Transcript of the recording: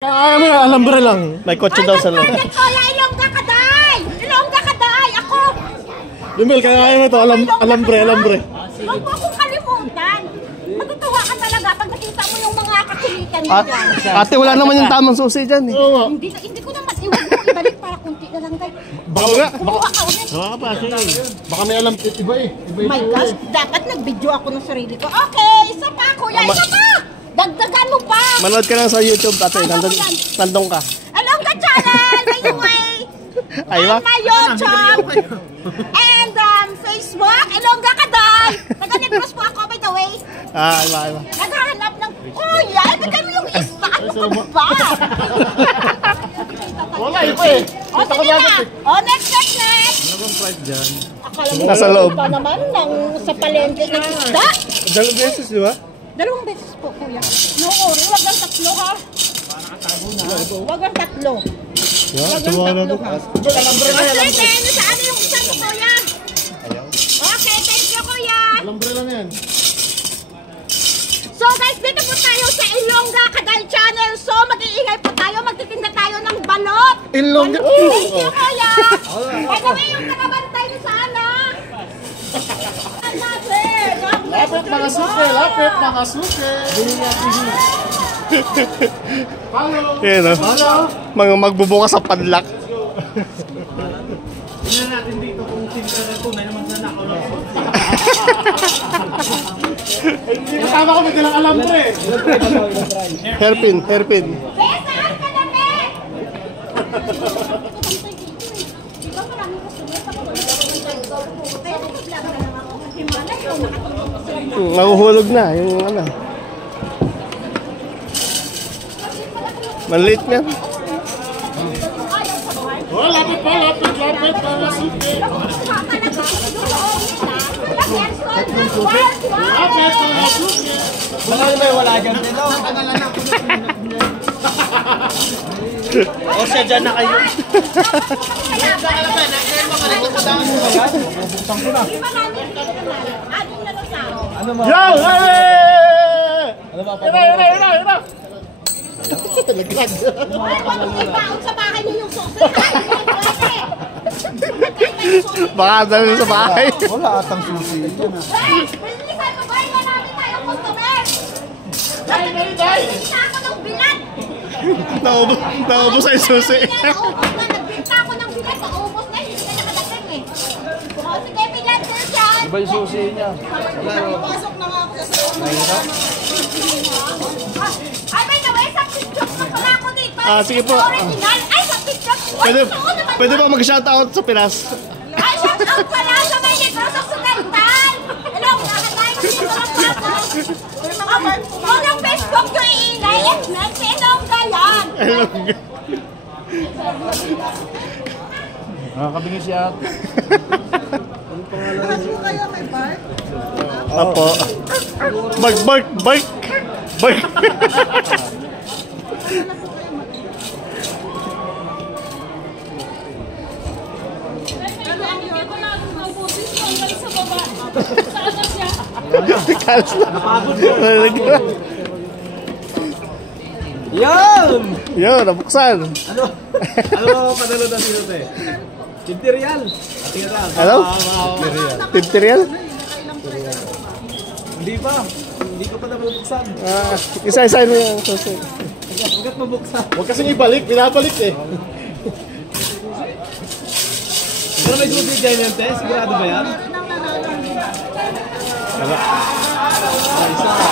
Kaya mo na, alambre lang. May kotse daw sa loob. Ilongga ka, day! Ilongga ka, day! Ako! Lumel, kaya mo ito, alambre. Huwag mo akong kalimutan. Matutuwa ka talaga pag nakita mo yung mga kakulitan niya dyan. Ate, wala naman yung tamang susi dyan eh. Oo nga. Hindi ko naman iwag mo ibalik para kunti na lang, day. Baka Kumuha ka ulit. Baka may alam, iba eh. My gosh, dapat nag-video ako ng sarili ko. Okay, isa pa, kuya, isa pa! Dagdagan mo pa! Manood ka lang sa YouTube, ate. Nandong ka. Ilongga channel, by the way! Ay, On my YouTube! And Facebook, Ilongga ka doon! Taga-Negros po ako, by the way. Iba. Naghahanap ng, kuya, ibigay mo yung isa. Ano ka ba? Wala, iba eh. O, sige na. O, next. Anong price dyan? Akala mo, Nasa loob. pa naman sa palengke ng isda. Dalawang beses, di ba? 2 beses po, kuya. No, wag ang 3, ha? Wag ang 3. Wag ang 3, ha? Sige, sa ano yung isa mo, kuya? Okay, thank you, kuya. Alambre lang yan. So guys, dito po tayo sa Ilongga Kadal Channel. So mag-iingay po tayo, magtitinda tayo ng balot. Ilongga. Thank you, kuya. By the way, yung nakabantay niyo sana. Lapit mga suke. Yan o. Mga magbubukas sa padlak. Tingnan natin dito kung tinta na ito. May naman nanakaw lang. Kasama ko may dalang alambre. Hairpin. Saan ka na, Pe? Diba maraming customer sa mga kaya nag-vlog na lang ako. Himala yung nakatulog ko sila. Mahuhulog na yung ano. Maliit nga. Oh, lapit mga suke. Wala dyan din o. O siya dyan na kayo. Yo! Ano ba? Ira! Sa bahay niyo yung sausage. Baka dali sa bahay. Wala atang susi. Yan ah. Bilisan mo ba? Marami tayong customer. Nagbinta ako ng bilat. Naubos ay susi. Nagbinta ako ng bilat. Naubos na. Hindi na nakadating eh. O sige, bilat sir dyan. Iba yung susi niya. Pasok na nga ako sa store. Ay, by the way, sa TikTok na pala ako dito. Sige po. Original. Ay, sa TikTok. Pwede ba mag-shoutout sa Pinas? Ay, shout out pala sa may Negros Occidental! Hello, nakatayo dito ng pato. Huwag ang Facebook nyo iingay. Yes, man, si Ilongga yan. Nakakabingi siya. Apo. Bark. Kalas na. Yan! Yun, nabuksan. Ano padalo na sino te? 50 real. Hello? 50 real? Hindi pa. Hindi ko pa nabubuksan. Isa-isa mo yung susi. Huwag mabuksan. Huwag kasing ibalik, binabalik eh. Pero may susi dyan yan te? Sigurado ba yan? Wala. Isa.